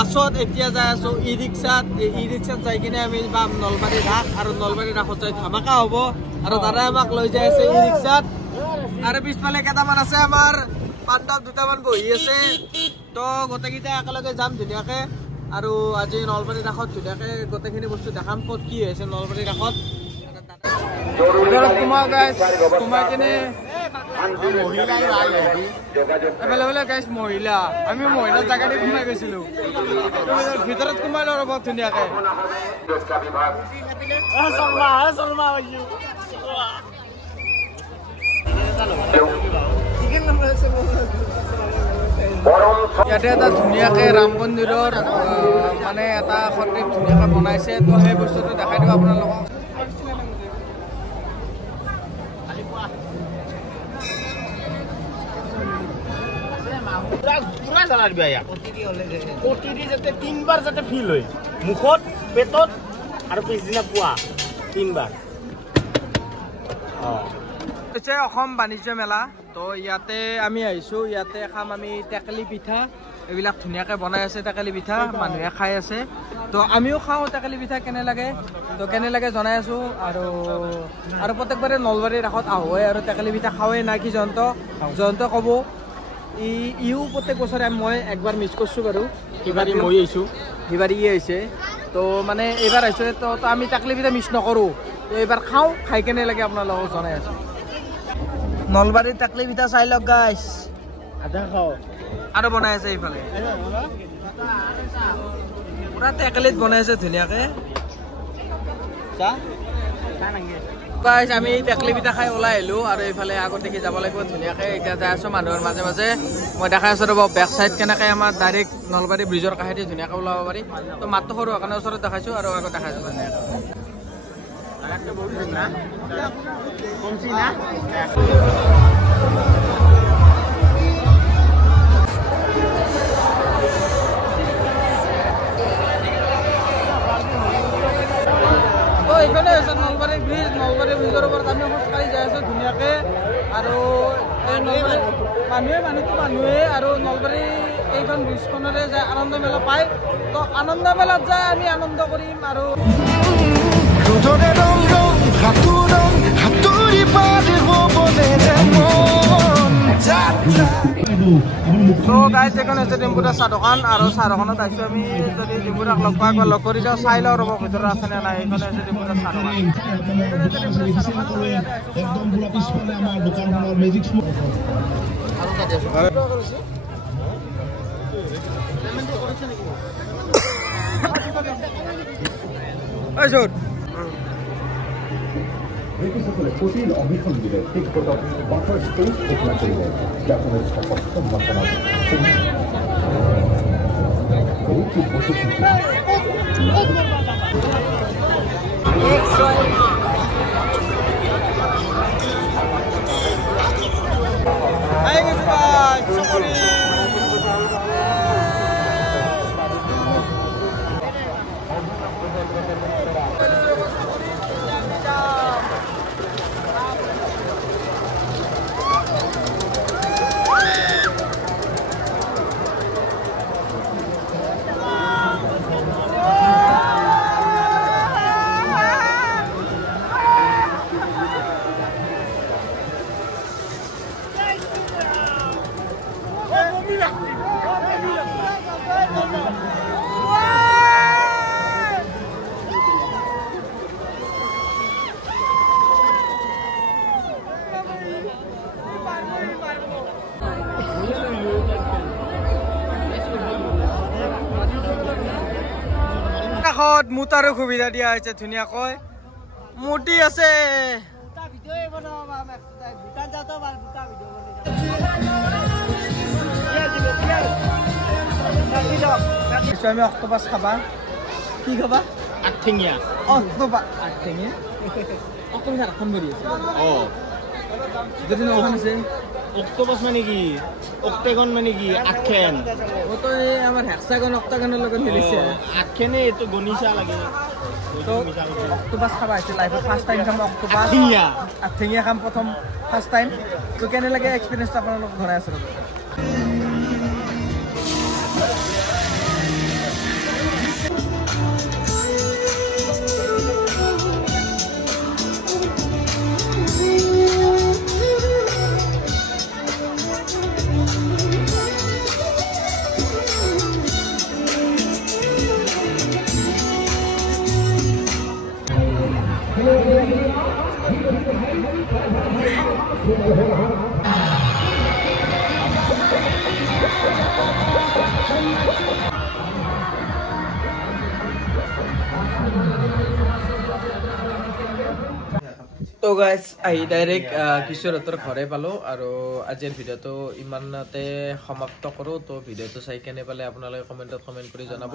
বাছত এতিয়া যাই আছো ই ৰিক্সাত যাই কিনে আমি পাম নলবাৰী ৰাস আৰু নলবাৰী ৰাসত যাই ধামাকা হ'ব আৰু দাদাই আমাক লৈ যাই আছে ই ৰিক্সাত আৰু পিছফালে কেইটামান আছে আমাৰ পাণ্ডৱ দুটামান বহি আছে তো গোটেইকেইটা একেলগে যাম ধুনীয়াকে আৰু আজি নলবাৰী ৰাসত ধুনীয়াকে গোটেইখিনি বস্তু দেখাম ক'ত কি হৈছে নলবাৰী ৰাসত সোমাই কিনে মহিলা আমি মহিলাৰ জাগাতে সোমাই গৈছিলো ভিতৰত সোমাই ৰ'ব ধুনীয়াকে ইয়াতে এটা ধুনীয়াকে ৰাম মন্দিৰৰ মানে এটা সন্দেহ ধুনীয়াকে বনাইছে তো সেই বস্তুটো দেখাই দিওঁ আপোনালোকক পুৰা জ্বলাই দিবা ইয়াক প্ৰতিদি যাতে 3 বাৰ যাতে ফিল হয় মুখত পেটত আৰু পিছদিনা পুৱা 3 বাৰ অসম বাণিজ্য মেলা তো ইয়াতে আমি আহিছো ইয়াতে খাম আমি টেকেলি পিঠা এইবিলাক ধুনীয়াকে বনাই আছে টেকেলি পিঠা মানুহে খাই আছে তো আমিও খাওঁ টেকেলি পিঠা কেনে লাগে জনাই আছো আৰু প্ৰত্যেকবাৰে নলবাৰী ৰাসত আহোৱে আৰু টেকেলি পিঠা খাওঁৱে না কি জয়ন্ত ক'ব ইও প্ৰত্যেক বছৰে মই একবাৰ মিছ কৰিছোঁ বাৰু কিবাৰি মই আহিছোঁ সিবাৰ ই আহিছে তো মানে এইবাৰ আহিছে তো আমি টেকেলি পিঠা মিছ নকৰোঁ এইবাৰ খাওঁ খাই কেনে লাগে আপোনালোকক জনাই আছোঁ নলবাৰীৰ টেকেলি পিঠা চাই লওক গাইছ আধা খাওঁ আৰু বনাই আছে এইফালে পুৰা টেকেলিত বনাই আছে ধুনীয়াকে গাইছ আমি টেকেলি পিঠা খাই ওলাই আহিলো আৰু এইফালে আগত দেখি যাব লাগিব ধুনীয়াকে এতিয়া যাই আছো মানুহৰ মাজে মাজে মই দেখাই আছো ৰ'ব বেক চাইড কেনেকে আমাৰ ডাইৰেক্ট নলবাৰী ব্ৰিজৰ কাষেদি ধুনীয়াকে ওলাব পাৰি তো মাতটো সৰু কাৰণে ওচৰত দেখাইছো আৰু আগত দেখাইছো এইখনে হৈছে নলবাৰী ব্ৰিজৰ ওপৰত আমি খোজকাঢ়ি যাই আছো ধুনীয়াকে আৰু মানুহে আৰু নলবাৰী এইখন ব্ৰিজখনেৰে যায় আনন্দ মেলা পায় তো আনন্দ মেলাত যায় আমি আনন্দ কৰিম আৰু গাইজ এখন হৈছে ডিম্পুদাৰ চাহ দোকান আৰু চাহ দোকানত আহিছো আমি যদি ডিম্পুদাক লগ পাই লগ কৰি যাওঁ চাই লওঁ ৰ'ব ভিতৰত আছে নে নাই এইখন হৈছে ডিম্পুদাৰ চাহ দোকান সকলে কঠিন অন্বেষণ দিলে ঠিক বাফাৰ স্পেস ঘোষণা কৰিবে জাপানেৰ সশস্ত্ৰ মন্ত্ৰণালয় মুতাৰো সুবিধা দিয়া হৈছে ধুনীয়াকৈ মূৰ্তি আছে আমি অক্টোপাছ খাবা কি খাবা আঠেঙীয়া অক্টোপাছ আঠেঙীয়া অক্টোপাছ আঠখন কৰি আছে যদি নখন আছে অক্টোপাছ মানে কি অক্টেগন মানে কি আঠখেন ও তো এই আমাৰ হেক্সাগন অক্টাগনৰ লগত মিলিছে আঠখেনে এটো গনিছা লাগে তো অক্টোপাছ খাবা আছে লাইফত ফার্স্ট টাইম খাম অক্টোপাছ আঠেঙীয়া খাম প্ৰথম ফাৰ্স্ট টাইম তো কেনে লাগে এক্সপেৰিয়েন্স আপোনালোক ঘৰাই আছে তো গাইজ আহি ডাইৰেক্ট কিশোৰহঁতৰ ঘৰে পালোঁ আৰু আজিৰ ভিডিঅ'টো ইমানতে সমাপ্ত কৰোঁ। তো ভিডিঅ'টো চাই কেনে পালে আপোনালোকে কমেণ্টত কমেণ্ট কৰি জনাব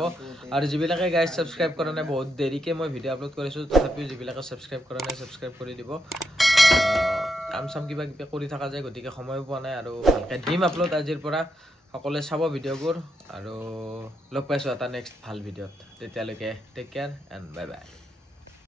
আৰু যিবিলাকে গাইজ ছাবস্ক্ৰাইব কৰা নাই বহুত দেৰিকৈ মই ভিডিঅ' আপলোড কৰিছোঁ তথাপিও যিবিলাকে ছাবস্ক্ৰাইব কৰা নাই ছাবস্ক্ৰাইব কৰি দিব। কাম চাম কিবা কিবি কৰি থকা যায় গতিকে সময়ো পোৱা নাই আৰু ভালকৈ দিম আপলোড আজিৰ পৰা। সকলোৱে চাব ভিডিঅ'বোৰ আৰু লগ পাইছোঁ এটা নেক্সট ভাল ভিডিঅ'ত। তেতিয়ালৈকে take care and bye by.